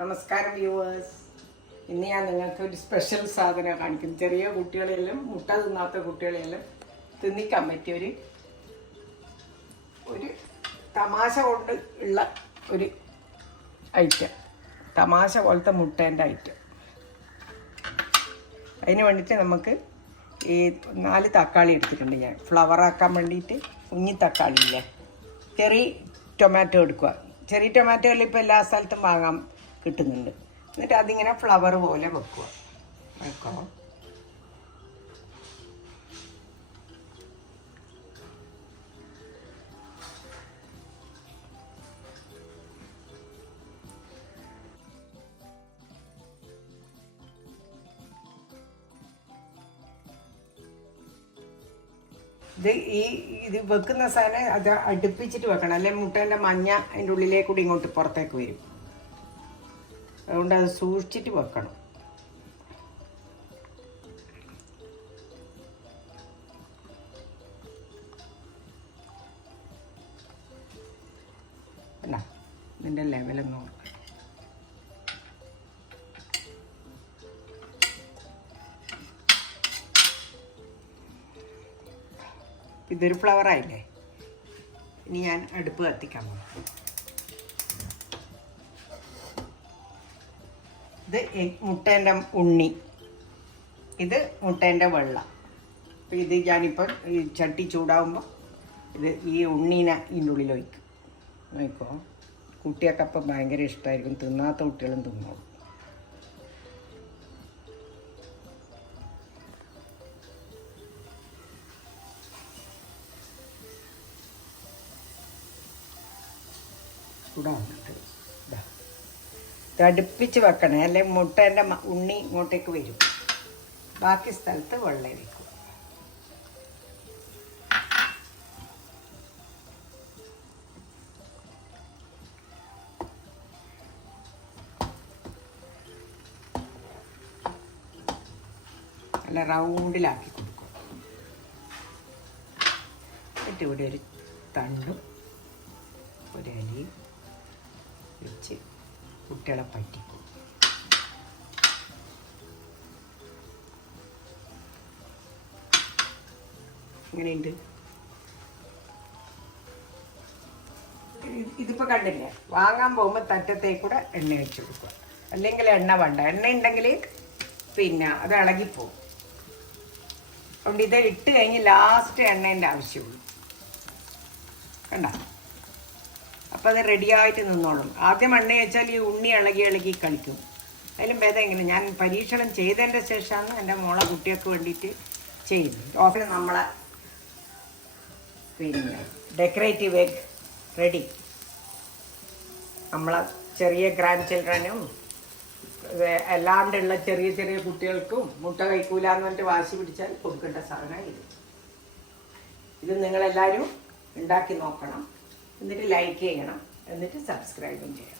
നമസ്കാരം വ്യൂവേഴ്സ്. ഇന്ന് ഞാൻ നിങ്ങൾക്ക് ഒരു സ്പെഷ്യൽ സാധനം കാണിക്കും. ചെറിയ കുട്ടികളെല്ലാം മുട്ട തിന്നാത്ത കുട്ടികളെല്ലാം തിന്നിക്കാൻ പറ്റിയ ഒരു തമാശ കൊണ്ട് ഉള്ള ഒരു ഐറ്റം, തമാശ പോലത്തെ മുട്ടേൻ്റെ ഐറ്റം. അതിന് വേണ്ടിയിട്ട് നമുക്ക് ഈ 4 തക്കാളി എടുത്തിട്ടുണ്ട് ഞാൻ ഫ്ലവറാക്കാൻ വേണ്ടിയിട്ട്. കുഞ്ഞി തക്കാളി ഇല്ലേ, ചെറിയ ടൊമാറ്റോ എടുക്കുക. ചെറിയ ടൊമാറ്റോയിൽ ഇപ്പോൾ എല്ലാ സ്ഥലത്തും വാങ്ങാൻ കിട്ടുന്നുണ്ട്. എന്നിട്ട് അതിങ്ങനെ ഫ്ലവർ പോലെ വെക്കുക. ഇത് വെക്കുന്ന സാധനം അത് അടുപ്പിച്ചിട്ട് വെക്കണം, അല്ലെങ്കിൽ മുട്ടേൻ്റെ മഞ്ഞ അതിൻ്റെ ഉള്ളിലേക്കൂടി ഇങ്ങോട്ട് പുറത്തേക്ക് വരും. അതുകൊണ്ട് അത് സൂക്ഷിച്ചിട്ട് വെക്കണം. അല്ല, ഇതിൻ്റെ ലെവലൊന്നും നോക്കണം. ഇതൊരു ഫ്ലവറായില്ലേ. ഇനി ഞാൻ അടുപ്പ് കത്തിക്കാൻ പോകും. ഇത് മുട്ടേൻ്റെ ഉണ്ണി, ഇത് മുട്ടേൻ്റെ വെള്ളം. അപ്പോൾ ഇത് ഞാനിപ്പോൾ ഈ ചട്ടി ചൂടാകുമ്പോൾ ഈ ഉണ്ണീനെ ഇതിൻ്റെ ഉള്ളിൽ ഒഴിക്കും. നോക്കോ, കുട്ടിയൊക്കെ അപ്പം ഭയങ്കര ഇഷ്ടമായിരിക്കും, തിന്നാത്ത കുട്ടികളും തിന്നോളും. ചൂടാവുന്നുണ്ട്. അടുപ്പിച്ച് വെക്കണേ, അല്ലെങ്കിൽ മുട്ടേൻ്റെ ഉണ്ണി ഇങ്ങോട്ടേക്ക് വരും. ബാക്കി സ്ഥലത്ത് വെള്ളം വെക്കും. നല്ല റൗണ്ടിലാക്കി കൊടുക്കും. എന്നിട്ട് ഇവിടെ ഒരു തണ്ടും ഒരു അരിയും വെച്ച് കുട്ടികളെ പറ്റിക്കും. ഇങ്ങനെയുണ്ട്. ഇതിപ്പോൾ കണ്ടില്ലേ, വാങ്ങാൻ പോകുമ്പോൾ തറ്റത്തേക്കൂടെ എണ്ണ വെച്ച് കൊടുക്കുക. അല്ലെങ്കിൽ എണ്ണ വേണ്ട, എണ്ണ ഉണ്ടെങ്കിൽ പിന്നെ അത് ഇളകിപ്പോവും. അതുകൊണ്ട് ഇത് ഇട്ട് കഴിഞ്ഞ് ലാസ്റ്റ് എണ്ണേൻ്റെ ആവശ്യമുള്ളൂ. കണ്ട, അപ്പോൾ അത് റെഡിയായിട്ട് നിന്നോളും. ആദ്യം എണ്ണ വെച്ചാൽ ഈ ഉണ്ണി ഇളകി കളിക്കും. അതിലും ഭേദം എങ്ങനെ ഞാൻ പരീക്ഷണം ചെയ്തതിൻ്റെ ശേഷമാണ് എൻ്റെ മോളെ കുട്ടികൾക്ക് വേണ്ടിയിട്ട് ചെയ്യുന്നത്. ഓഫിൽ നമ്മളെ പിന്നെ ഡെക്കറേറ്റീവ് എഗ് റെഡി. നമ്മളെ ചെറിയ ഗ്രാൻഡ് ചിൽഡ്രനും അല്ലാണ്ടുള്ള ചെറിയ കുട്ടികൾക്കും മുട്ട കഴിക്കൂല എന്ന് പറഞ്ഞിട്ട് വാശി പിടിച്ചാൽ കൊടുക്കേണ്ട സാധനം ഇത് നിങ്ങളെല്ലാവരും ഉണ്ടാക്കി നോക്കണം. എന്നിട്ട് ലൈക്ക് ചെയ്യണം, എന്നിട്ട് സബ്സ്ക്രൈബും ചെയ്യണം.